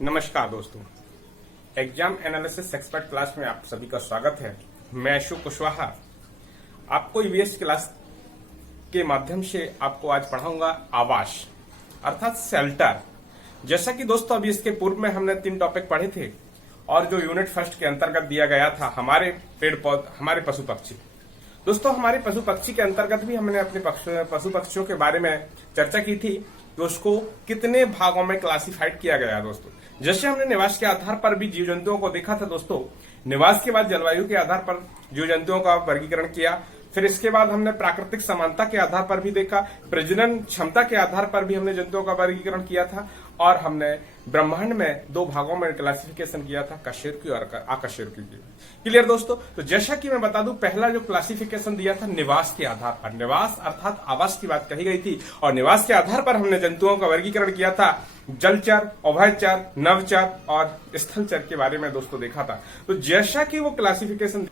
नमस्कार दोस्तों, exam analysis expert class में आप सभी का स्वागत है। मैं अशोक कुशवाहा आपको ईवीएस क्लास के माध्यम से आपको आज पढ़ाऊंगा आवास अर्थात शेल्टर। जैसा कि दोस्तों अभी इसके पूर्व में हमने 3 टॉपिक पढ़े थे और जो यूनिट फर्स्ट के अंतर्गत दिया गया था हमारे पेड़ पौधे, हमारे पशु पक्षी। दोस्तों हमारे पशु पक्षी के अंतर्गत भी हमने अपने पशु पक्षियों के बारे में चर्चा की थी कि उसको कितने भागों में क्लासिफाइड किया गया है। दोस्तों जैसे हमने निवास के आधार पर भी जीव जंतुओं को देखा था दोस्तों, निवास के बाद जलवायु के आधार पर जीव जंतुओं का वर्गीकरण किया, फिर इसके बाद हमने प्राकृतिक समानता के आधार पर भी देखा, प्रजनन क्षमता के आधार पर भी हमने जंतुओं का वर्गीकरण किया था और हमने ब्रह्मांड में 2 भागों में क्लासिफिकेशन किया था, कशेरुकी और अकशेरुकी की। क्लियर दोस्तों। तो जैसा कि मैं बता दूं, पहला जो क्लासिफिकेशन दिया था निवास के आधार पर, निवास अर्थात आवास की बात कही गई थी और निवास के आधार पर हमने जंतुओं का वर्गीकरण किया था। जलचर, उभयचर, नवचर और स्थलचर के बारे में दोस्तों देखा था। तो जैसा कि वो क्लासिफिकेशन,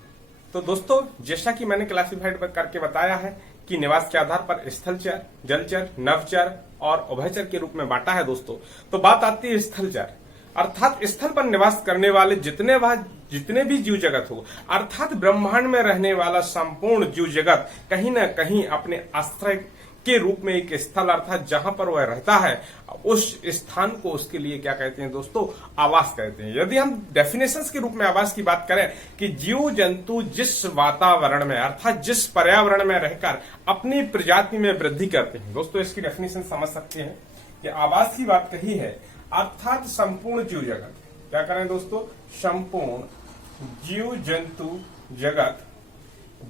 तो दोस्तों जैसा कि मैंने क्लासिफाइड करके बताया है कि निवास के आधार पर स्थलचर, जलचर, नवचर और उभयचर के रूप में बांटा है दोस्तों। तो बात आती है स्थलचर अर्थात स्थल पर निवास करने वाले जितने भी जीव जगत हो, अर्थात ब्रह्मांड में रहने वाला संपूर्ण जीव जगत कहीं न कहीं अपने आश्रय के रूप में एक स्थल अर्थात जहां पर वह रहता है उस स्थान को उसके लिए क्या कहते हैं दोस्तों, आवास कहते हैं। यदि हम डेफिनेशंस के रूप में आवास की बात करें कि जीव जंतु जिस वातावरण में अर्थात जिस पर्यावरण में रहकर अपनी प्रजाति में वृद्धि करते हैं, दोस्तों इसकी डेफिनेशन समझ सकते हैं कि आवास की बात कही है अर्थात संपूर्ण जीव जगत, क्या करें दोस्तों, संपूर्ण जीव जंतु जगत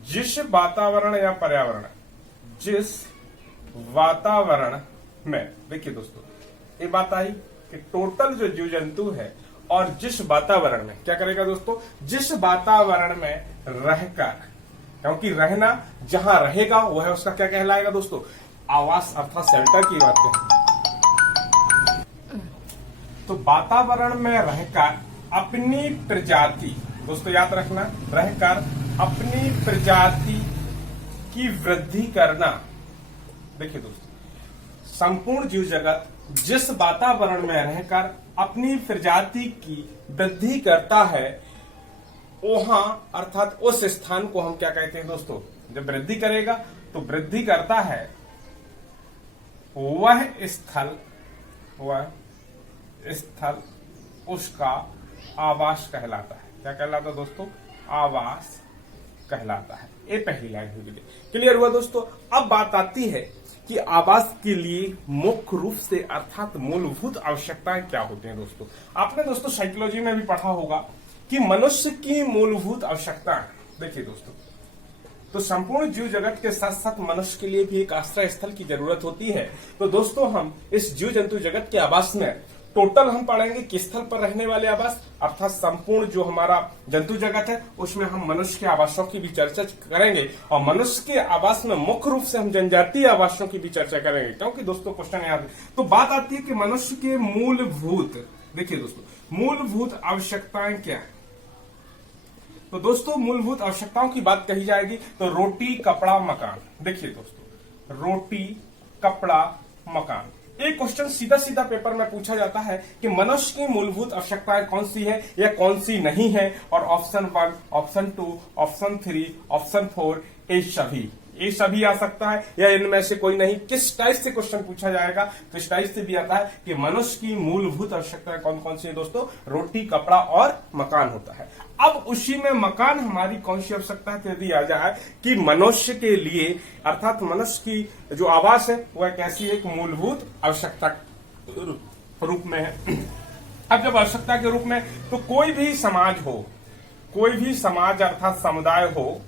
जिस वातावरण या पर्यावरण, जिस वातावरण में, देखिए दोस्तों ये बात आई कि टोटल जो जीव जंतु है और जिस वातावरण में क्या करेगा दोस्तों, जिस वातावरण में रहकर, क्योंकि रहना जहां रहेगा वह उसका क्या कहलाएगा दोस्तों, आवास अर्थात शेल्टर की बात करें। तो वातावरण में रहकर अपनी प्रजाति, दोस्तों याद रखना, रहकर अपनी प्रजाति की वृद्धि करना। देखिए दोस्तों, संपूर्ण जीव जगत जिस वातावरण में रहकर अपनी प्रजाति की वृद्धि करता है वहां अर्थात उस स्थान को हम क्या कहते हैं दोस्तों, जब वृद्धि करेगा तो वृद्धि करता है वह स्थल उसका आवास कहलाता है। क्या कहलाता है दोस्तों, आवास कहलाता है। ये पहली लाइन हुई। क्लियर हुआ दोस्तों। अब बात आती है कि आवास के लिए मुख्य रूप से अर्थात मूलभूत आवश्यकताएं क्या होती हैं दोस्तों। आपने दोस्तों साइकोलॉजी में भी पढ़ा होगा कि मनुष्य की मूलभूत आवश्यकताएं, देखिए दोस्तों, तो संपूर्ण जीव जगत के साथ साथ मनुष्य के लिए भी एक आश्रय स्थल की जरूरत होती है। तो दोस्तों हम इस जीव जंतु जगत के आवास में टोटल हम पढ़ेंगे किस स्थल पर रहने वाले आवास अर्थात संपूर्ण जो हमारा जंतु जगत है उसमें हम मनुष्य के आवासों की भी चर्चा करेंगे और मनुष्य के आवास में मुख्य रूप से हम जनजातीय आवासों की भी चर्चा करेंगे, क्योंकि दोस्तों क्वेश्चन याद है। तो बात आती है कि मनुष्य के मूलभूत, देखिए दोस्तों मूलभूत आवश्यकताएं क्या है। तो दोस्तों मूलभूत आवश्यकताओं की बात कही जाएगी तो रोटी, कपड़ा, मकान। देखिए दोस्तों, रोटी, कपड़ा, मकान। एक क्वेश्चन सीधा सीधा पेपर में पूछा जाता है कि मनुष्य की मूलभूत आवश्यकताएं कौन सी है या कौन सी नहीं है, और ऑप्शन 1, ऑप्शन 2, ऑप्शन 3, ऑप्शन 4 ये सभी आ सकता है या इनमें से कोई नहीं। किस टाइप से क्वेश्चन पूछा जाएगा तो इस टाइप से भी आता है कि मनुष्य की मूलभूत आवश्यकताएं कौन कौन सी है दोस्तों, रोटी, कपड़ा और मकान होता है। अब उसी में मकान हमारी कौन सी आवश्यकता है, तो यदि आ जाए कि मनुष्य के लिए अर्थात मनुष्य की जो आवास है वह कैसी एक मूलभूत आवश्यकता रूप में है। अब जब आवश्यकता के रूप में, तो कोई भी समाज हो, कोई भी समाज अर्थात समुदाय हो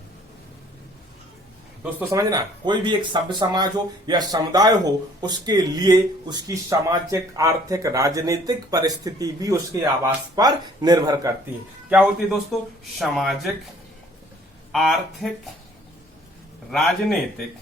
दोस्तों, समझना, कोई भी एक सभ्य समाज हो या समुदाय हो उसके लिए उसकी सामाजिक, आर्थिक, राजनीतिक परिस्थिति भी उसके आवास पर निर्भर करती है। क्या होती है दोस्तों, सामाजिक, आर्थिक, राजनीतिक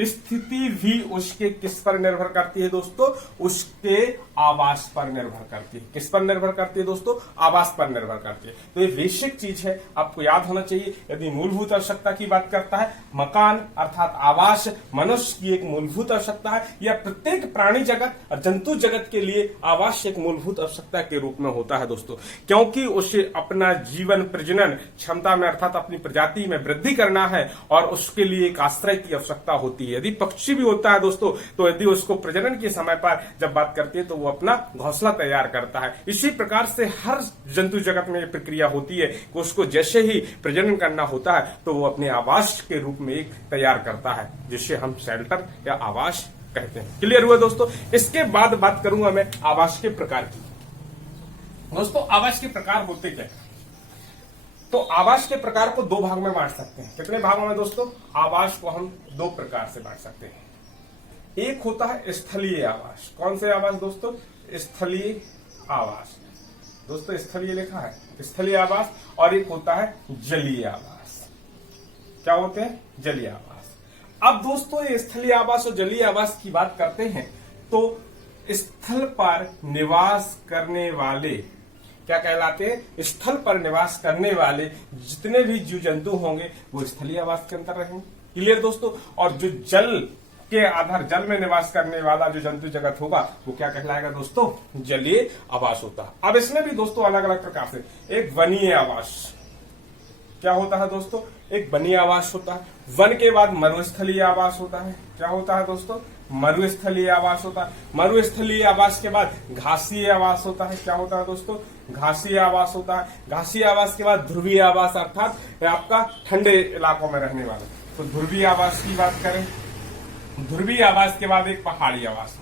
स्थिति भी उसके किस पर निर्भर करती है दोस्तों? उसके आवास पर निर्भर करती है। किस पर निर्भर करती है दोस्तों? आवास पर निर्भर करती है। तो ये बेसिक चीज है, आपको याद होना चाहिए। यदि मूलभूत आवश्यकता की बात करता है, मकान अर्थात आवास मनुष्य की एक मूलभूत आवश्यकता है, या प्रत्येक प्राणी जगत और जंतु जगत के लिए आवास एक मूलभूत आवश्यकता के रूप में होता है दोस्तों, क्योंकि उसे अपना जीवन प्रजनन क्षमता में अर्थात अपनी प्रजाति में वृद्धि करना है और उसके लिए एक आश्रय की आवश्यकता होती है। यदि पक्षी भी होता है दोस्तों, तो यदि उसको प्रजनन के समय पर जब बात करती है तो वो अपना घोंसला तैयार करता है। इसी प्रकार से हर जंतु जगत में यह प्रक्रिया होती है कि उसको जैसे ही प्रजनन करना होता है तो वो अपने आवास के रूप में एक तैयार करता है, जिसे हम शेल्टर या आवास कहते हैं। क्लियर हुआ दोस्तों? इसके बाद बात करूंगा मैं आवास के प्रकार की। दोस्तों आवास के प्रकार होते क्या? तो आवास के प्रकार को दो भाग में बांट सकते हैं। कितने भागों में दोस्तों? आवास को हम दो प्रकार से बांट सकते हैं। एक होता है स्थलीय आवास। कौन से आवास दोस्तों? स्थलीय आवास। दोस्तों स्थलीय लिखा है, स्थलीय आवास। और एक होता है जलीय आवास। क्या होते हैं? जलीय आवास। अब दोस्तों ये स्थलीय आवास और जलीय आवास की बात करते हैं तो स्थल पर निवास करने वाले क्या कहलाते हैं? स्थल पर निवास करने वाले जितने भी जीव जंतु होंगे वो स्थलीय आवास के अंतर रहेंगे। क्लियर दोस्तों? और जो जल के आधार जल में निवास करने वाला जो जंतु जगत होगा वो क्या कहलाएगा दोस्तों? जलीय आवास होता है। अब इसमें भी दोस्तों अलग अलग प्रकार से, एक वनीय आवास। क्या होता है दोस्तों? एक वनीय आवास होता है। वन के बाद मरुस्थलीय आवास होता है। क्या होता है दोस्तों? मरुस्थलीय आवास होता है। मरुस्थलीय आवास के बाद घासीय आवास होता है। क्या होता है दोस्तों? घासीय आवास होता है। घासीय आवास के बाद ध्रुवीय आवास अर्थात आपका ठंडे इलाकों में रहने वाला। तो ध्रुवीय आवास की बात करें, ध्रुवीय आवास के बाद एक पहाड़ी आवास।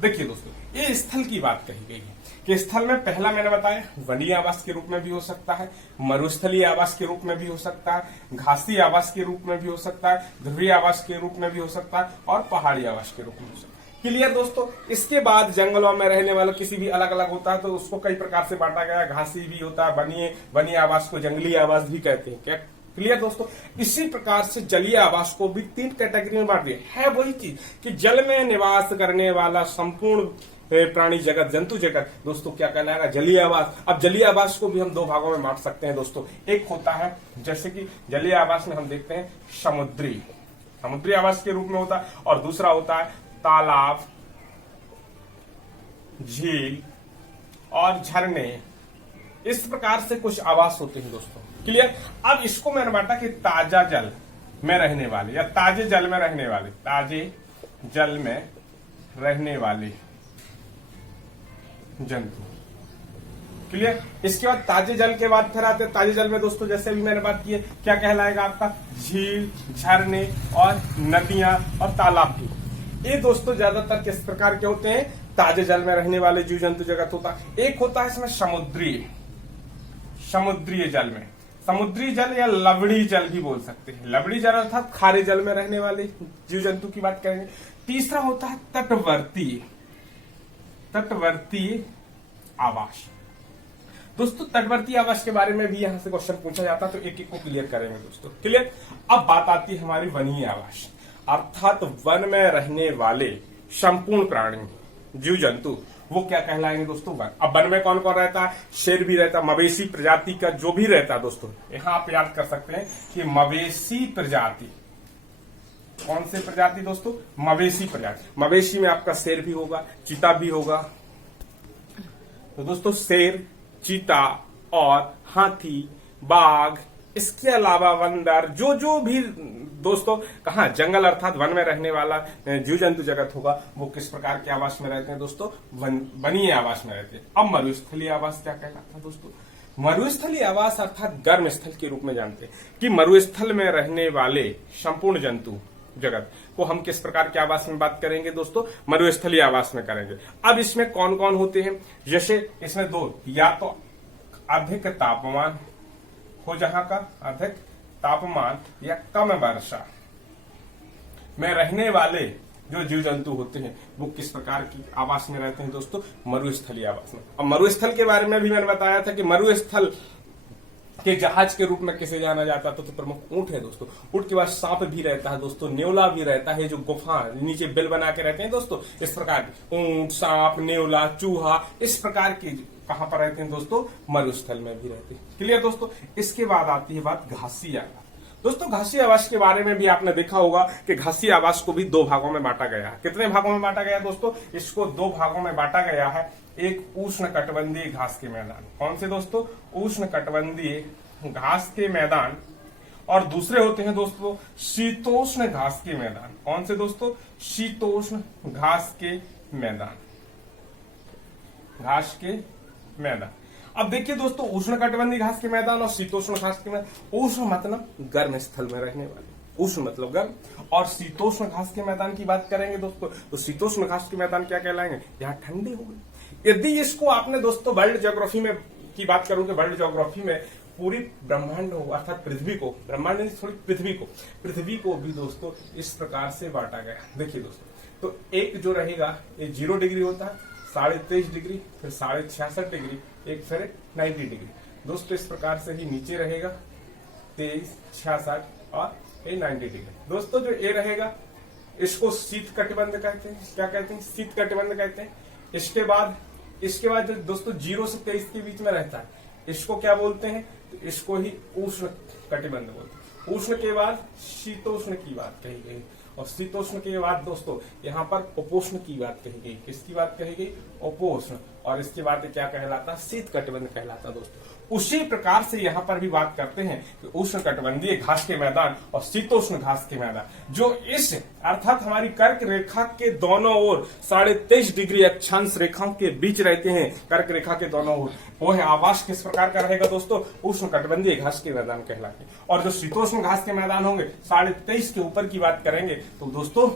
देखिए दोस्तों ये स्थल की बात कही गई है कि स्थल में पहला मैंने बताया वनीय आवास के रूप में भी हो सकता है, मरुस्थलीय आवास के रूप में भी हो सकता है, घासीय आवास के रूप में भी हो सकता है, ध्रुवीय आवास के रूप में भी हो सकता है और पहाड़ी आवास के रूप में हो सकता है। क्लियर दोस्तों? इसके बाद जंगलों में रहने वाला किसी भी अलग अलग होता है तो उसको कई प्रकार से बांटा गया है। घासी भी होता है, वनीय आवास को जंगली आवास भी कहते हैं। क्या क्लियर दोस्तों? इसी प्रकार से जलीय आवास को भी तीन कैटेगरी में बांट दिया है। वही चीज कि जल में निवास करने वाला संपूर्ण प्राणी जगत जंतु जगत दोस्तों क्या कहलाएगा? जलीय आवास। अब जलीय आवास को भी हम दो भागों में बांट सकते हैं दोस्तों। एक होता है जैसे कि जलीय आवास में हम देखते हैं समुद्री आवास के रूप में होता है, और दूसरा होता है तालाब, झील और झरने। इस प्रकार से कुछ आवास होते हैं दोस्तों। क्लियर? अब इसको मैंने बांटा कि ताजा जल में रहने वाले या ताजे जल में रहने वाले, ताजे जल में रहने वाले जंतु। क्लियर? इसके बाद ताजे जल के बाद फिर आते हैं ताजे जल में दोस्तों जैसे भी मैंने बात की है क्या कहलाएगा आपका? झील, झरने और नदियां और तालाब भी। ये दोस्तों ज्यादातर किस प्रकार के होते हैं? ताजे जल में रहने वाले जीव जंतु जगत होता है। एक होता है इसमें समुद्रीय जल में, समुद्री जल या लवड़ी जल भी बोल सकते हैं। लवड़ी जल अर्थात खारे जल में रहने वाले जीव जंतु की बात करेंगे। तीसरा होता है तटवर्ती आवास। दोस्तों तटवर्ती आवास के बारे में भी यहां से क्वेश्चन पूछा जाता है तो एक एक को क्लियर करेंगे दोस्तों। क्लियर? अब बात आती है हमारी वनीय आवास अर्थात वन में रहने वाले संपूर्ण प्राणी जीव जंतु वो क्या कहलाएंगे दोस्तों? वन। अब वन में कौन कौन रहता है? शेर भी रहता है, मवेशी प्रजाति का जो भी रहता है दोस्तों। यहां आप याद कर सकते हैं कि मवेशी प्रजाति, कौन से प्रजाति दोस्तों? मवेशी प्रजाति। मवेशी में आपका शेर भी होगा, चीता भी होगा। तो दोस्तों शेर, चीता और हाथी, बाघ, इसके अलावा बंदर, जो भी दोस्तों कहा जंगल अर्थात वन में रहने वाला जीव जंतु जगत होगा वो किस प्रकार के आवास में रहते हैं दोस्तों? वनीय आवास में रहते हैं। अब मरुस्थलीय आवास क्या कहलाता है दोस्तों? मरुस्थलीय आवास अर्थात गर्म स्थल के रूप में जानते हैं कि मरुस्थल में रहने वाले संपूर्ण जंतु जगत को हम किस प्रकार के आवास में बात करेंगे दोस्तों? मरुस्थलीय आवास में करेंगे। अब इसमें कौन कौन होते हैं? जैसे इसमें दो, या तो अधिक तापमान हो जहां का अधिक तापमान या कम वर्षा में रहने वाले जो जीव जंतु होते हैं वो किस प्रकार की आवास में रहते हैं दोस्तों? मरुस्थलीय आवास में। अब मरुस्थल के बारे में भी मैंने बताया था कि मरुस्थल के जहाज के रूप में किसे जाना जाता है तो प्रमुख ऊंट है दोस्तों। ऊंट के बाद सांप भी रहता है दोस्तों, नेवला भी रहता है, जो गुफा नीचे बिल बना के रहते हैं दोस्तों, इस प्रकार के ऊंट, सांप, नेवला, चूहा, इस प्रकार के कहां पर रहते हैं दोस्तों, मरुस्थल में भी रहते हैं। क्लियर दोस्तों। इसके बाद आती है बात घासी आवास। दोस्तों घासी आवास के बारे में भी आपने देखा होगा कि घासी आवास को भी दो भागों में बांटा गया है। कितने भागों में बांटा गया दोस्तों, इसको दो भागों में बांटा गया है। एक उष्ण कटिबंधीय घास के मैदान, कौन से दोस्तों, उष्ण कटिबंधीय घास के मैदान, और दूसरे होते हैं दोस्तों शीतोष्ण घास के मैदान। कौन से दोस्तों, शीतोष्ण घास के मैदान, घास के मैदान। अब देखिए दोस्तों, उष्ण कटिबंधीय घास के मैदान और शीतोष्ण घास के मैदान। उष्ण मतलब गर्म स्थल में रहने वाले, उष्ण मतलब गर्म, और शीतोष्ण घास के मैदान की बात करेंगे दोस्तों तो शीतोष्ण घास के मैदान क्या कहलाएंगे, यहाँ ठंडे हो गए। यदि इसको आपने दोस्तों वर्ल्ड ज्योग्राफी में की बात करूं कि वर्ल्ड ज्योग्राफी में पूरी ब्रह्मांड हो अर्थात पृथ्वी को, ब्रह्मांड नहीं थोड़ी पृथ्वी को भी दोस्तों इस प्रकार से बांटा गया। देखिए दोस्तों, तो एक जो रहेगा ये 0 डिग्री होता है, 23.5 डिग्री, फिर 66.5 डिग्री, एक फिर 90 डिग्री दोस्तों। इस प्रकार से ही नीचे रहेगा 23, 66 और 90 डिग्री दोस्तों। जो ये रहेगा इसको शीत कटिबंध कहते हैं। क्या कहते हैं, शीत कटिबंध कहते हैं। इसके बाद जो दोस्तों 0 से 23 के बीच में रहता है, इसको क्या बोलते हैं, तो इसको ही उष्ण कटिबंध बोलते हैं। उष्ण के बाद शीतोष्ण की बात कही गई, और शीतोष्ण के बाद दोस्तों यहाँ पर उपोष्ण की बात कही गई। किसकी बात कही गई, उपोष्ण, और इसके बाद क्या कहलाता, शीत कटिबंध कहलाता दोस्तों। उसी प्रकार से यहाँ पर भी बात करते हैं कि उष्ण कटिबंधीय घास के मैदान और शीतोष्ण घास के मैदान, जो इस अर्थात हमारी कर्क रेखा के दोनों ओर 23.5 डिग्री अक्षांश रेखाओं के बीच रहते हैं, कर्क रेखा के दोनों ओर, वो है आवास किस प्रकार का रहेगा दोस्तों, उष्ण कटिबंधीय घास के मैदान कहलाते हैं। और जो शीतोष्ण घास के मैदान होंगे 23.5 के ऊपर की बात करेंगे तो दोस्तों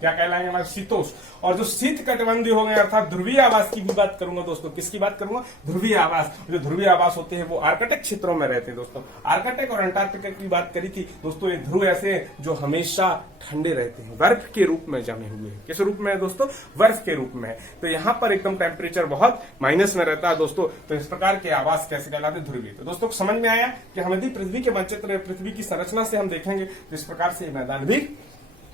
क्या कहलाएंगे, हमारे शीतोष्ण। और जो शीत कटिबंधीय हो गए अर्थात ध्रुवीय आवास की भी बात करूंगा दोस्तों। किसकी बात करूंगा, ध्रुवीय आवास। जो ध्रुवीय आवास होते हैं वो आर्कटिक क्षेत्रों में रहते हैं दोस्तों। आर्कटिक और अंटार्कटिका की बात करी थी दोस्तों। ये ध्रुव ऐसे हैं जो हमेशा ठंडे रहते हैं, बर्फ के रूप में जमे हुए हैं। किस रूप में है दोस्तों, बर्फ के रूप में है। तो यहाँ पर एकदम टेम्परेचर बहुत माइनस में रहता है दोस्तों। तो इस प्रकार के आवास कैसे कहलाते हैं, ध्रुवीय। तो दोस्तों समझ में आया कि हम यदि पृथ्वी के मानचित्र, पृथ्वी की संरचना से हम देखेंगे तो इस प्रकार से मैदान भी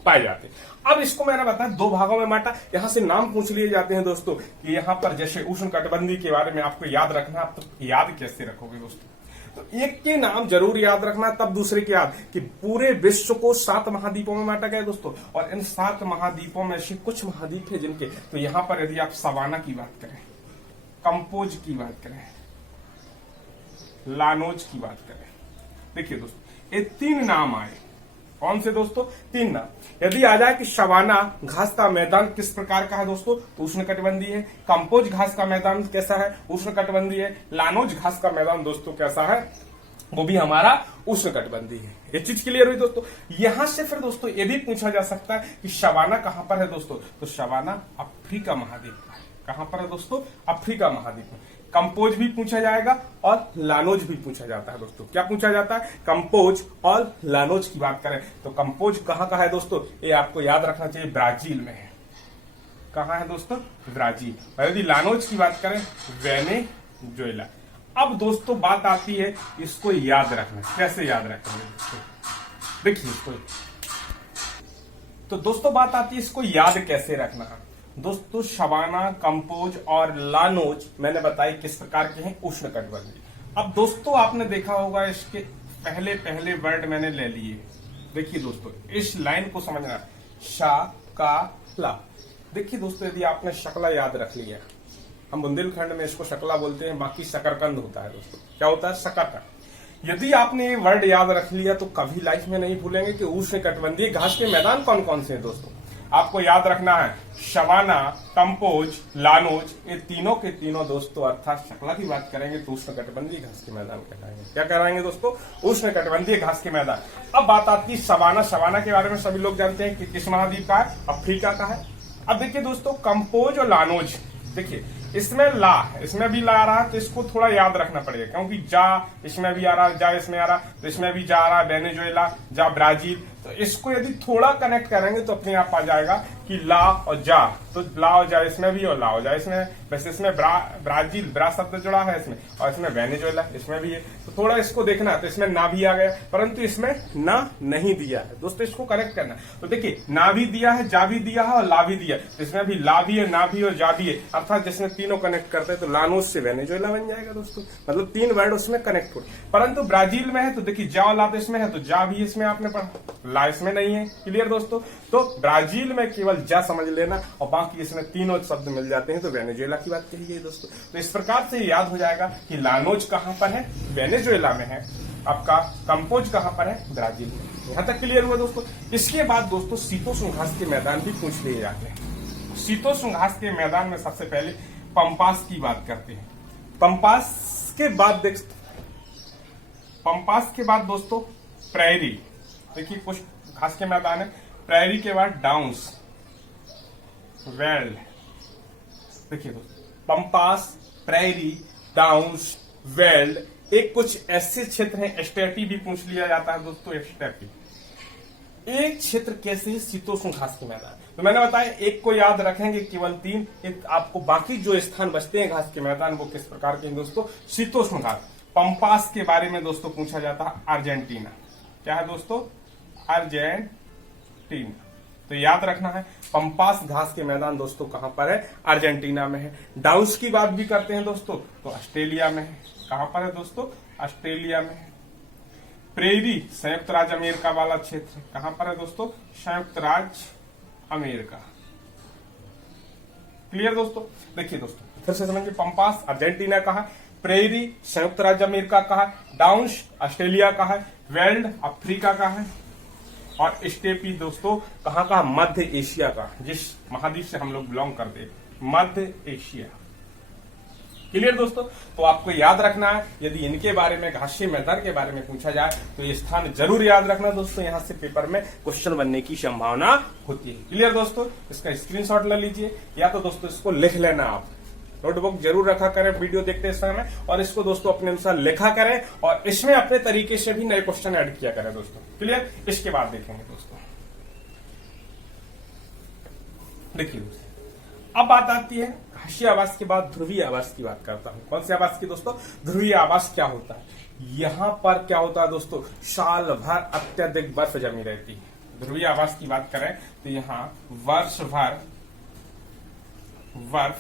पाए जाते हैं। अब इसको मैंने बताया दो भागों में बांटा। यहां से नाम पूछ लिए जाते हैं दोस्तों कि यहां पर जैसे उष्ण कटिबंधीय के बारे में आपको याद रखना, आप तो याद कैसे रखोगे दोस्तों, तो एक के नाम जरूर याद रखना, तब दूसरे के याद। कि पूरे विश्व को 7 महाद्वीपों में बांटा गया दोस्तों, और इन 7 महाद्वीपों में से कुछ महाद्वीप है जिनके, तो यहां पर यदि आप सवाना की बात करें, कंपोज की बात करें, लानोज की बात करें, देखिए दोस्तों ये 3 नाम आए। कौन से दोस्तों, 3 नाम। यदि आ जाए कि सवाना घास का मैदान किस प्रकार का है दोस्तों, तो उष्ण कटिबंधीय है। कंपोज घास का मैदान कैसा है, उष्ण कटिबंधीय है। लानोज घास का मैदान दोस्तों कैसा है, वो भी हमारा उष्ण कटिबंधीय है। ये चीज क्लियर हुई दोस्तों। यहां से फिर दोस्तों ये भी पूछा जा सकता है कि सवाना कहां पर है दोस्तों, तो सवाना अफ्रीका महाद्वीप का है। कहां पर है दोस्तों, अफ्रीका महाद्वीप में। कंपोज भी पूछा जाएगा और लानोज भी पूछा जाता है दोस्तों। क्या पूछा जाता है, कंपोज और लानोज की बात करें तो कंपोज कहां का है दोस्तों, ये आपको याद रखना चाहिए, ब्राजील में है। कहां है दोस्तों, ब्राजील। और यदि लानोज की बात करें, वेनेजुएला। अब दोस्तों बात आती है इसको याद रखना, कैसे याद रखेंगे दोस्तों, देखिए इसको। तो दोस्तों बात आती है इसको याद कैसे रखना दोस्तों। सवाना, कंपोज और लानोज मैंने बताई किस प्रकार के हैं, उष्ण कटिबंधीय। अब दोस्तों आपने देखा होगा इसके पहले वर्ड मैंने ले लिए। देखिए दोस्तों इस लाइन को समझना, शा का ला। देखिए दोस्तों यदि आपने शकला याद रख लिया, हम बुंदेलखंड में इसको शकला बोलते हैं, बाकी शकरकंद होता है दोस्तों। क्या होता है, शकरकंद। यदि आपने ये वर्ड याद रख लिया तो कभी लाइफ में नहीं भूलेंगे कि उष्ण कटिबंधीय घास के मैदान कौन कौन से हैं दोस्तों। आपको याद रखना है सवाना, कंपोज, लानोज, ये तीनों के तीनों दोस्तों अर्थात शकला की बात करेंगे तो उष्ण कटिबंधीय घास के मैदान कहलाएंगे। क्या कहलाएंगे दोस्तों, उष्ण कटिबंधीय घास के मैदान। अब बात आती है सवाना। सवाना के बारे में सभी लोग जानते हैं कि किस महाद्वीप का है, अफ्रीका का है। अब देखिए दोस्तों कंपोज और लानोज, देखिए इसमें ला है, इसमें भी ला आ रहा है, तो इसको थोड़ा याद रखना पड़ेगा क्योंकि जा इसमें भी आ रहा है, जा इसमें आ रहा, तो इसमें भी जा आ रहा है, वेनेजुएला, जा ब्राजील। तो इसको यदि थोड़ा कनेक्ट करेंगे तो अपने आप आ जाएगा कि ला और जा, तो ला और जा इसमें भी और ला और जा इसमें है। वैसे इसमें ब्राजील, ब्रा शब्द जुड़ा है इसमें, और इसमें वेनेजुएला इसमें भी है। तो थोड़ा इसको देखना है, तो इसमें ना भी आ गया, परंतु इसमें ना नहीं दिया है दोस्तों, इसको करेक्ट करना। तो देखिए ना भी दिया है, जा भी दिया है और ला भी दिया है, तो इसमें भी ला भी है, ना भी और जा भी है, अर्थात जिसमें तीनों कनेक्ट करते हैं तो लानोस से वेनेजुएला बन जाएगा दोस्तों, मतलब 3 वर्ड उसमें कनेक्ट हो। परंतु ब्राजील में है तो देखिए जा और ला तो इसमें है, तो जा भी इसमें आपने पढ़ा, ला इसमें नहीं है। क्लियर दोस्तों, तो ब्राजील में केवल जा समझ लेना और बाकी इसमें तीनों शब्द मिल जाते हैं, तो वेनेजुएला की बात कही गई दोस्तों। तो इस प्रकार से याद हो जाएगा कि लानोज कहां पर है, वेनेजुएला में है, आपका कंपोज कहां पर है, ब्राजील में। यहां तक क्लियर हुआ दोस्तों। इसके बाद दोस्तों शीतोष्ण घास के मैदान भी पूछ लिए जाते हैं। शीतोष्ण घास के मैदान में सबसे पहले पंपास की बात करते हैं। पंपास के बाद दोस्तों प्रेरी, देखिए कुछ घास के मैदान है। प्रेरी के बाद डाउन्स, वेल्ड, देखिए दोस्तों पंपास, प्रेरी, डाउन्स, वेल्ड, एक कुछ ऐसे क्षेत्र हैं। स्टेपी भी पूछ लिया जाता है दोस्तों, स्टेपी एक क्षेत्र कैसे है, शीतोष्ण घास के मैदान। तो मैंने बताया एक को याद रखेंगे केवल 3, एक आपको बाकी जो स्थान बचते हैं घास के मैदान वो किस प्रकार के हैं दोस्तों, शीतोष्ण घास। पंपास के बारे में दोस्तों पूछा जाता है, अर्जेंटीना, क्या है दोस्तों, अर्जेंटीना। तो याद रखना है पंपास घास के मैदान दोस्तों कहां पर है, अर्जेंटीना में है। डाउन्स की बात भी करते हैं दोस्तों, तो ऑस्ट्रेलिया में है। कहां पर है दोस्तों, ऑस्ट्रेलिया में है। प्रेरी संयुक्त राज्य अमेरिका वाला क्षेत्र कहां पर है दोस्तों, संयुक्त राज्य अमेरिका। क्लियर दोस्तों, देखिए दोस्तों फिर से समझिए, पंपास अर्जेंटीना का है, प्रेरी संयुक्त राज्य अमेरिका का है, डाउन्स ऑस्ट्रेलिया का है, वेल्ड अफ्रीका का है, और स्टेपी दोस्तों कहां का, मध्य एशिया का, जिस महाद्वीप से हम लोग बिलोंग करते हैं, मध्य एशिया। क्लियर दोस्तों, तो आपको याद रखना है, यदि इनके बारे में घासीय मैदान के बारे में पूछा जाए तो ये स्थान जरूर याद रखना दोस्तों, यहां से पेपर में क्वेश्चन बनने की संभावना होती है। क्लियर दोस्तों, इसका स्क्रीनशॉट ले लीजिए, या तो दोस्तों इसको लिख लेना, आप नोटबुक जरूर रखा करें वीडियो देखते समय, और इसको दोस्तों अपने अनुसार लिखा करें और इसमें अपने तरीके से भी नए क्वेश्चन ऐड किया करें दोस्तों। क्लियर, इसके बाद देखेंगे दोस्तों, देखिए दोस्तों अब बात आती है घासीय आवास के बाद ध्रुवीय आवास की बात करता हूं। कौन से आवास की दोस्तों, ध्रुवीय आवास क्या होता है। यहां पर क्या होता है दोस्तों, साल भर अत्यधिक बर्फ जमी रहती है। ध्रुवीय आवास की बात करें तो यहाँ वर्ष भर बर्फ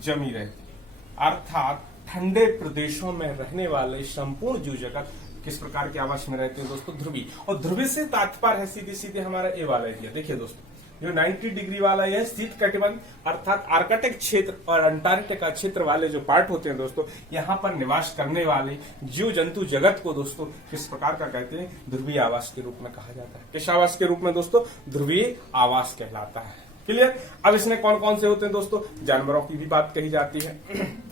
जमी रहती है, अर्थात ठंडे प्रदेशों में रहने वाले संपूर्ण जीव जगत किस प्रकार के आवास में रहते हैं दोस्तों, ध्रुवीय। और ध्रुवीय से तात्पर्य है सीधे सीधे हमारा ए वाला एरिया। देखिए दोस्तों जो 90 डिग्री वाला यह शीत कटिबंध अर्थात आर्कटिक क्षेत्र और अंटार्कटिका क्षेत्र वाले जो पार्ट होते हैं दोस्तों, यहाँ पर निवास करने वाले जीव जंतु जगत को दोस्तों किस प्रकार का कहते हैं, ध्रुवीय आवास के रूप में कहा जाता है। किस आवास के रूप में दोस्तों, ध्रुवीय आवास कहलाता है। क्लियर, अब इसमें कौन कौन से होते हैं दोस्तों, जानवरों की भी बात कही जाती है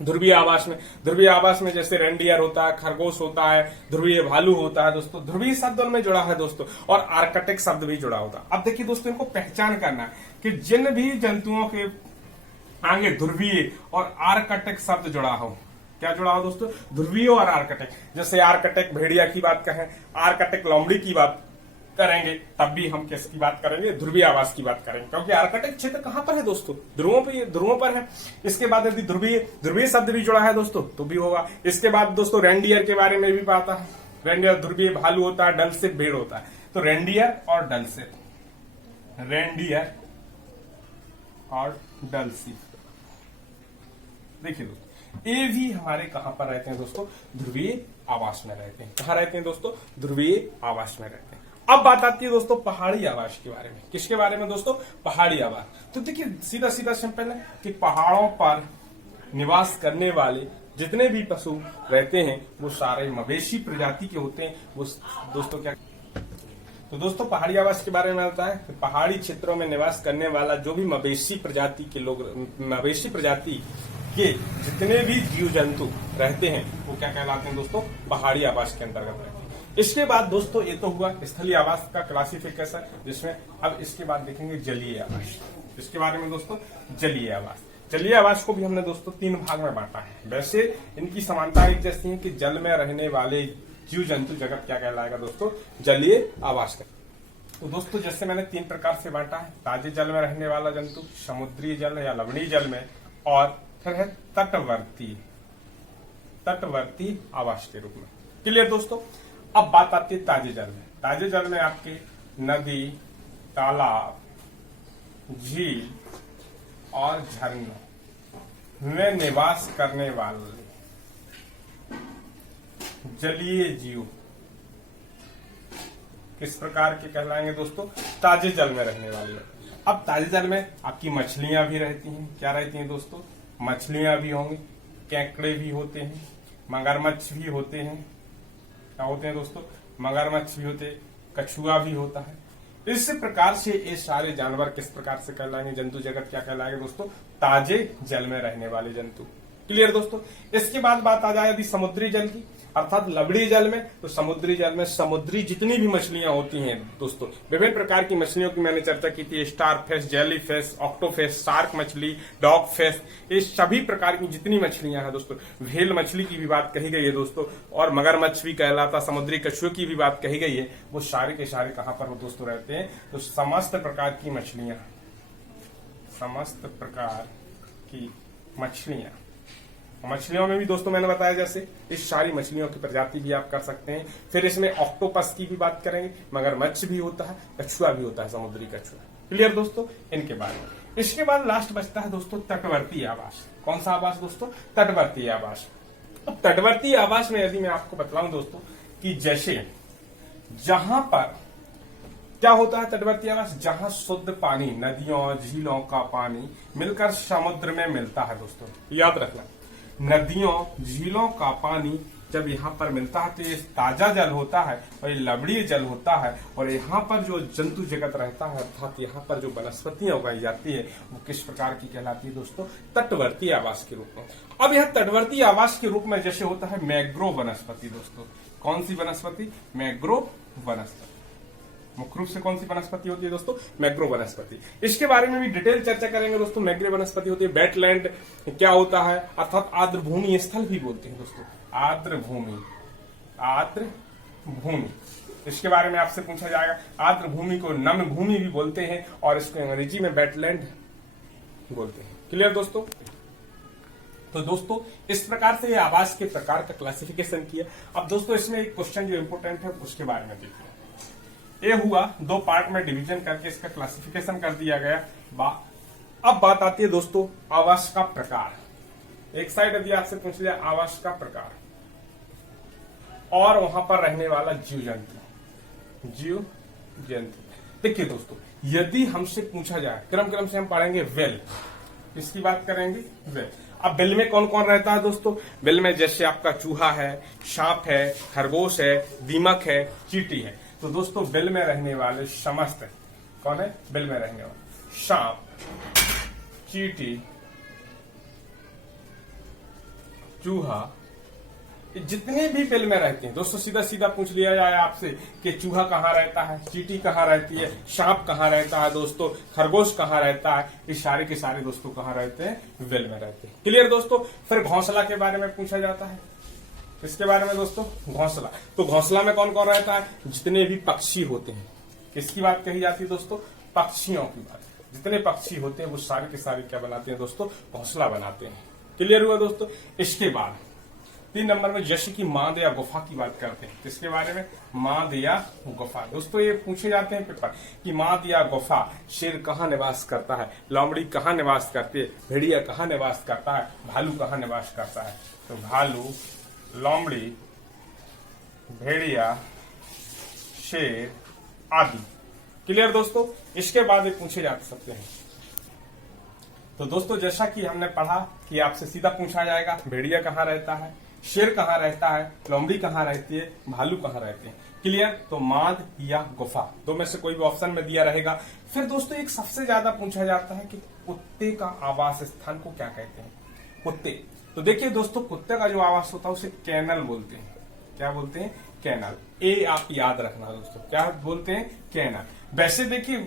ध्रुवीय आवास में जैसे रेंडियर होता है, खरगोश होता है, ध्रुवीय भालू होता है दोस्तों, ध्रुवीय शब्द में जुड़ा है दोस्तों, और आर्कटिक शब्द भी जुड़ा होता है। अब देखिए दोस्तों इनको पहचान करना है कि जिन भी जंतुओं के आगे ध्रुवीय और आर्कटिक शब्द जुड़ा हो, क्या जुड़ा हो दोस्तों, ध्रुवीय और आर्कटिक। जैसे आर्कटिक भेड़िया की बात कहें, आर्कटिक लोमड़ी की बात करेंगे, तब भी हम किसकी बात करेंगे, ध्रुवीय आवास की बात करेंगे, क्योंकि आर्कटिक क्षेत्र कहां पर है दोस्तों, ध्रुवों पर है। इसके बाद यदि ध्रुवीय शब्द भी जुड़ा है दोस्तों तो भी होगा। इसके बाद दोस्तों रेंडियर के बारे में भी बात है, रेंडियर ध्रुवीय भालू होता है, डलसिप भेड़ होता है। तो रेंडियर और डलसिप, रेंडियर और डलसिप, देखिए दोस्तों ये भी हमारे कहां पर रहते हैं दोस्तों, ध्रुवीय आवास में रहते हैं। कहां रहते हैं दोस्तों, ध्रुवीय आवास में रहते हैं। अब बात आती है दोस्तों पहाड़ी आवास के बारे में। किसके बारे में दोस्तों, पहाड़ी आवास। तो देखिए सीधा सीधा सिंपल है कि पहाड़ों पर निवास करने वाले जितने भी पशु रहते हैं वो सारे मवेशी प्रजाति के होते हैं। वो दोस्तों क्या, तो दोस्तों पहाड़ी आवास के बारे में आता है कि पहाड़ी क्षेत्रों में निवास करने वाला जो भी मवेशी प्रजाति के लोग, मवेशी प्रजाति के जितने भी जीव जंतु रहते हैं वो क्या कहलाते हैं दोस्तों, पहाड़ी आवास के अंतर्गत रहते हैं। इसके बाद दोस्तों ये तो हुआ स्थलीय आवास का क्लासिफिकेशन, जिसमें अब इसके बाद देखेंगे जलीय आवास। इसके बारे में दोस्तों जलीय आवास, जलीय आवास को भी हमने दोस्तों 3 भाग में बांटा है। वैसे इनकी समानता एक जैसी है कि जल में रहने वाले जीव जंतु जगत क्या कहलाएगा दोस्तों, जलीय आवास का। तो दोस्तों जैसे मैंने 3 प्रकार से बांटा है, ताजे जल में रहने वाला जंतु, समुद्री जल या लवणीय जल में, और फिर है तटवर्ती आवास के रूप में। क्लियर दोस्तों। अब बात आती है ताजे जल में। ताजे जल में आपके नदी, तालाब, झील और झरनों में निवास करने वाले जलीय जीव किस प्रकार के कहलाएंगे दोस्तों? ताजे जल में रहने वाले। अब ताजे जल में आपकी मछलियां भी रहती हैं। क्या रहती हैं दोस्तों? मछलियां भी होंगी, केकड़े भी होते हैं, मगरमच्छ भी होते हैं। क्या होते हैं दोस्तों? मगरमच्छ भी होते हैं, कछुआ भी होता है। इस प्रकार से ये सारे जानवर किस प्रकार से कहलाएंगे? जंतु जगत क्या कहलाएंगे दोस्तों? ताजे जल में रहने वाले जंतु। क्लियर दोस्तों। इसके बाद बात आ जाए यदि समुद्री जल की, अर्थात लवणीय जल में, तो समुद्री जल में समुद्री जितनी भी मछलियां होती हैं दोस्तों, विभिन्न प्रकार की मछलियों की मैंने चर्चा की थी। स्टार फिश, जेली फिश, ऑक्टोफिश, शार्क मछली, डॉग फिश, ये सभी प्रकार की जितनी मछलियां हैं दोस्तों, व्हेल मछली की भी बात कही गई है दोस्तों, और मगरमच्छ भी कहलाता, समुद्री कछुए की भी बात कही गई है। वो सारे के सारे कहां पर दोस्तों रहते हैं? तो समस्त प्रकार की मछलियां, समस्त प्रकार की मछलियां। मछलियों में भी दोस्तों मैंने बताया जैसे इस सारी मछलियों की प्रजाति भी आप कर सकते हैं। फिर इसमें ऑक्टोपस की भी बात करेंगे, मगरमच्छ भी होता है, कछुआ भी होता है, समुद्री कछुआ। क्लियर दोस्तों इनके बारे में। इसके बाद लास्ट बचता है दोस्तों तटवर्ती आवास। कौन सा आवास दोस्तों? तटवर्ती आवास। अब तटवर्ती आवास में यदि मैं आपको बतलाऊं दोस्तों कि जैसे जहां पर क्या होता है तटवर्ती आवास? जहां शुद्ध पानी, नदियों झीलों का पानी मिलकर समुद्र में मिलता है दोस्तों। याद रखना, नदियों झीलों का पानी जब यहाँ पर मिलता है तो ये ताजा जल होता है और ये लवणीय जल होता है, और यहाँ पर जो जंतु जगत रहता है, अर्थात यहाँ पर जो वनस्पतियां उगाई जाती है, वो किस प्रकार की कहलाती है दोस्तों? तटवर्ती आवास के रूप में। अब यह तटवर्ती आवास के रूप में जैसे होता है मैंग्रोव वनस्पति दोस्तों। कौन सी वनस्पति? मैंग्रोव वनस्पति। मुख्य रूप से कौन सी वनस्पति होती है दोस्तों? मैंग्रोव वनस्पति। इसके बारे में भी डिटेल चर्चा करेंगे दोस्तों। मैंग्रोव वनस्पति होती है। वेटलैंड क्या होता है? अर्थात आर्द्र भूमि स्थल भी बोलते हैं दोस्तों। आर्द्र भूमि, आर्द्र भूमि, इसके बारे में आपसे पूछा जाएगा। आर्द्र भूमि को नम भूमि भी बोलते हैं और इसको अंग्रेजी में वेटलैंड बोलते हैं। क्लियर दोस्तों। तो दोस्तों इस प्रकार से ये आवास के प्रकार का क्लासिफिकेशन किया। अब दोस्तों इसमें एक क्वेश्चन जो इंपोर्टेंट है उसके बारे में देखिए। ये हुआ 2 पार्ट में डिवीजन करके इसका क्लासिफिकेशन कर दिया गया। अब बात आती है दोस्तों आवास का प्रकार। एक साइड यदि आपसे पूछ लिया आवास का प्रकार और वहां पर रहने वाला जीव जंतु। देखिए दोस्तों यदि हमसे पूछा जाए, क्रम से हम पढ़ेंगे वेल, किसकी बात करेंगे? वेल। अब बिल में कौन कौन रहता है दोस्तों? बिल में जैसे आपका चूहा है, सांप है, खरगोश है, दीमक है, चींटी है। तो दोस्तों बिल में रहने वाले समस्त कौन है? बिल में रहने वाले सांप, चींटी, चूहा, जितने भी बिल में रहते हैं दोस्तों, सीधा सीधा पूछ लिया जाए आपसे कि चूहा कहाँ रहता है, चींटी कहाँ रहती है, सांप कहाँ रहता है दोस्तों, खरगोश कहाँ रहता है, ये सारे के सारे दोस्तों कहाँ रहते हैं? बिल में रहते हैं। क्लियर दोस्तों। फिर घोंसला के बारे में पूछा जाता है। किसके बारे में दोस्तों? घोंसला। तो घोंसला में कौन कौन रहता है? जितने भी पक्षी होते हैं। किसकी बात कही जाती है दोस्तों? पक्षियों की बात। जितने पक्षी होते हैं वो सारे के सारे क्या बनाते हैं दोस्तों? घोंसला बनाते हैं। क्लियर हुआ दोस्तों। इसके बाद 3 नंबर में जैसे की मांद या गुफा की बात करते हैं। किसके बारे में? मांद या गुफा। दोस्तों ये पूछे जाते हैं पेपर कि मांद या गुफा, शेर कहाँ निवास करता है, लोमड़ी कहाँ निवास करती है, भेड़िया कहाँ निवास करता है, भालू कहाँ निवास करता है। तो भालू, लोमड़ी, भेड़िया, शेर आदि। क्लियर दोस्तों। इसके बाद ये पूछे जा सकते हैं। तो दोस्तों जैसा कि हमने पढ़ा कि आपसे सीधा पूछा जाएगा भेड़िया कहाँ रहता है, शेर कहाँ रहता है, लोमड़ी कहाँ रहती है, भालू कहाँ रहते हैं। क्लियर। तो मांद या गुफा, 2 में से कोई भी ऑप्शन में दिया रहेगा। फिर दोस्तों एक सबसे ज्यादा पूछा जाता है कि कुत्ते का आवास स्थान को क्या कहते हैं? कुत्ते। तो देखिए दोस्तों कुत्ते का जो आवास होता है उसे कैनल बोलते हैं। क्या बोलते हैं? कैनल। ए आप याद रखना दोस्तों, क्या बोलते हैं? कैनल। वैसे देखिए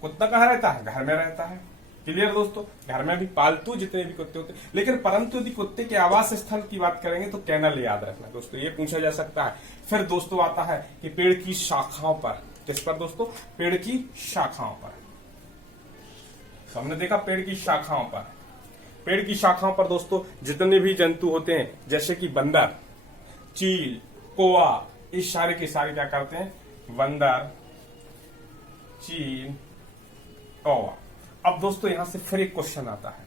कुत्ता कहाँ रहता है? घर में रहता है। क्लियर दोस्तों। घर में भी पालतू जितने भी कुत्ते होते हैं, लेकिन परंतु यदि कुत्ते के आवास स्थल की बात करेंगे तो कैनल याद रखना दोस्तों, ये पूछा जा सकता है। फिर दोस्तों आता है कि पेड़ की शाखाओं पर किस पर दोस्तों? पेड़ की शाखाओं पर। तो हमने देखा पेड़ की शाखाओं पर। पेड़ की शाखाओं पर दोस्तों जितने भी जंतु होते हैं, जैसे कि बंदर, चील, कौवा, इस सारे के सारे क्या करते हैं? बंदर, चील, कौवा। अब दोस्तों यहां से फिर एक क्वेश्चन आता है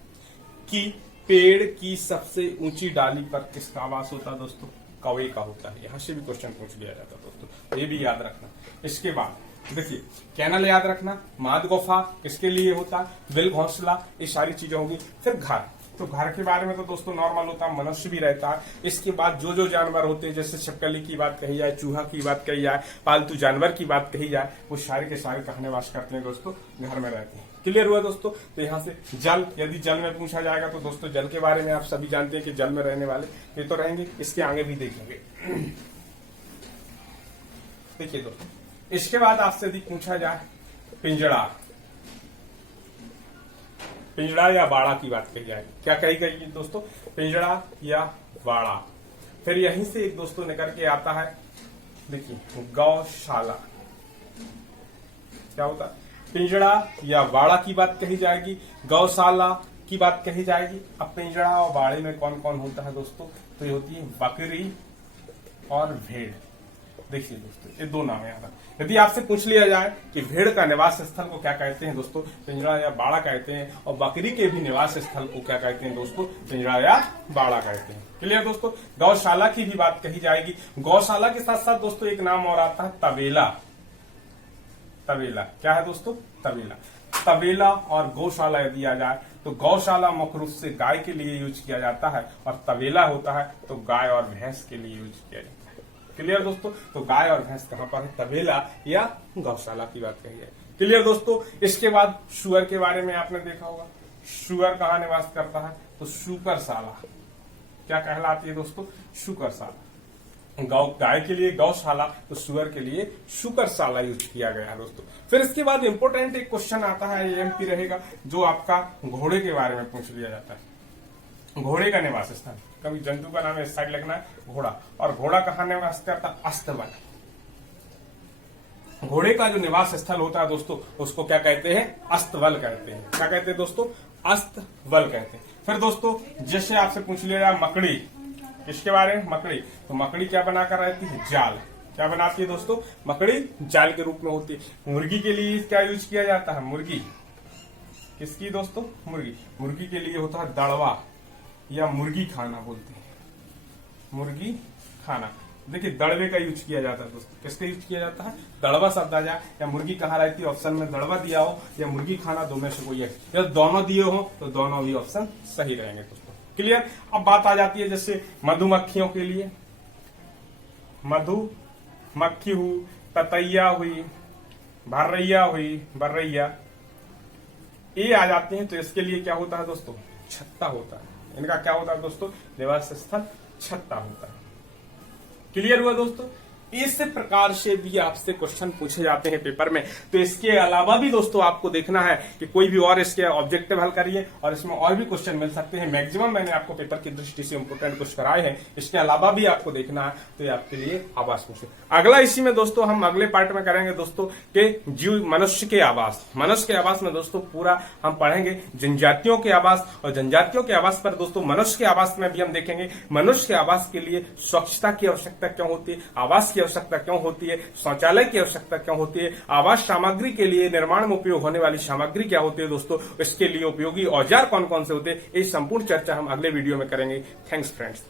कि पेड़ की सबसे ऊंची डाली पर किसका आवास होता है दोस्तों? कौवे का होता है। यहां से भी क्वेश्चन पूछ लिया जाता है दोस्तों, तो ये भी याद रखना। इसके बाद देखिए कैनल याद रखना, माद गुफा किसके लिए होता है? बिल घोंसला, ये सारी चीजें होगी। फिर घर, तो घर के बारे में तो दोस्तों नॉर्मल होता है, मनुष्य भी रहता है। इसके बाद जो जो जानवर होते हैं, जैसे छिपकली की बात कही जाए, चूहा की बात कही जाए, पालतू जानवर की बात कही जाए, वो सारे के सारे कहाँ निवास करते हैं दोस्तों? घर में रहते हैं। क्लियर हुआ दोस्तों? तो यहाँ से जल, यदि जल में पूछा जाएगा तो दोस्तों जल के बारे में आप सभी जानते हैं कि जल में रहने वाले ये तो रहेंगे, इसके आगे भी देखेंगे। देखिए दोस्तों, इसके बाद आपसे यदि पूछा जाए पिंजड़ा, पिंजड़ा या बाड़ा की बात कही जाए, क्या कही गई दोस्तों? पिंजड़ा या बाड़ा। फिर यहीं से एक दोस्तों निकल के आता है, देखिए गौशाला। क्या होता है? पिंजड़ा या बाड़ा की बात कही जाएगी, गौशाला की बात कही जाएगी। अब पिंजड़ा और बाड़े में कौन कौन होता है दोस्तों? तो ये होती है बकरी और भेड़। देखिए दोस्तों ये दो नाम है यहाँ पर। यदि आपसे पूछ लिया जाए कि भेड़ का निवास स्थल को क्या कहते हैं दोस्तों? पिंजड़ा या बाड़ा कहते हैं। और बकरी के भी निवास स्थल को क्या कहते हैं दोस्तों? पिंजड़ा या बाड़ा कहते हैं। क्लियर दोस्तों? गौशाला की भी बात कही जाएगी। गौशाला के साथ साथ दोस्तों एक नाम और आता है तबेला। तबेला क्या है दोस्तों? तबेला। तबेला और गौशाला यदि आ जाए तो गौशाला मुख्य रूप से गाय के लिए यूज किया जाता है और तबेला होता है तो गाय और भैंस के लिए यूज किया जाता है। क्लियर दोस्तों? तो गाय और भैंस कहां पर है? तबेला या गौशाला की बात कही है। क्लियर दोस्तों? इसके बाद शुअर के बारे में आपने देखा होगा। शुअर कहां निवास करता है? तो शुकरशाला। क्या कहलाती है दोस्तों? शुकरशाला। गाय के लिए गौशाला, तो शुअर के लिए शुकरशाला यूज किया गया है दोस्तों। फिर इसके बाद इंपोर्टेंट एक क्वेश्चन आता है, एमपी रहेगा, जो आपका घोड़े के बारे में पूछ लिया जाता है। घोड़े का निवास स्थान, कभी जंतु का नाम इस साइड लिखना है, घोड़ा। और घोड़ा कहाँ निवास करता है? अस्तबल। घोड़े का जो निवास स्थल होता है दोस्तों, उसको क्या कहते हैं? अस्तबल कहते हैं। क्या कहते हैं दोस्तों? अस्तबल कहते हैं। फिर दोस्तों जैसे आपसे पूछ लिया जाए मकड़ी, किसके बारे में? मकड़ी। तो मकड़ी क्या बनाकर रहती है? जाल। क्या बनाती है दोस्तों? मकड़ी जाल के रूप में होती है। मुर्गी के लिए क्या यूज किया जाता है? मुर्गी। किसकी दोस्तों? मुर्गी। मुर्गी के लिए होता है दड़वा या मुर्गी खाना बोलते हैं। मुर्गी खाना। देखिए दड़वे का यूज किया जाता है दोस्तों। किसका यूज किया जाता है? दड़वा शब्द आ जाए या मुर्गी कहाँ रहती है, ऑप्शन में दड़वा दिया हो या मुर्गी खाना, दो में से कोई है। या दोनों दिए हो तो दोनों भी ऑप्शन सही रहेंगे दोस्तों। क्लियर? अब बात आ जाती है जैसे मधुमक्खियों के लिए। मधुमक्खी हुई, ततैया हुई, भर्रैया हुई, बर्रैया, ये आ जाते हैं। तो इसके लिए क्या होता है दोस्तों? छत्ता होता है। इनका क्या होता है दोस्तों? निवास स्थल छत्ता होता है। क्लियर हुआ दोस्तों? इस प्रकार से भी आपसे क्वेश्चन पूछे जाते हैं पेपर में। तो इसके अलावा भी दोस्तों आपको देखना है कि कोई भी और इसके ऑब्जेक्टिव हल करिए और इसमें और भी क्वेश्चन मिल सकते हैं। मैक्सिमम मैंने आपको पेपर की दृष्टि से इंपोर्टेंट कुछ कराए हैं। इसके अलावा भी आपको देखना है तो ये आपके लिए आवास पूछे। अगला इसी में दोस्तों हम अगले पार्ट में करेंगे दोस्तों के जीव मनुष्य के आवास। मनुष्य के आवास में दोस्तों पूरा हम पढ़ेंगे जनजातियों के आवास, और जनजातियों के आवास पर दोस्तों मनुष्य के आवास में भी हम देखेंगे मनुष्य के आवास के लिए स्वच्छता की आवश्यकता क्यों होती है, आवास की आवश्यकता क्यों होती है, शौचालय की आवश्यकता क्यों होती है, आवास सामग्री के लिए निर्माण में उपयोग होने वाली सामग्री क्या होती है दोस्तों, इसके लिए उपयोगी औजार कौन कौन से होते हैं, इस संपूर्ण चर्चा हम अगले वीडियो में करेंगे। Thanks friends.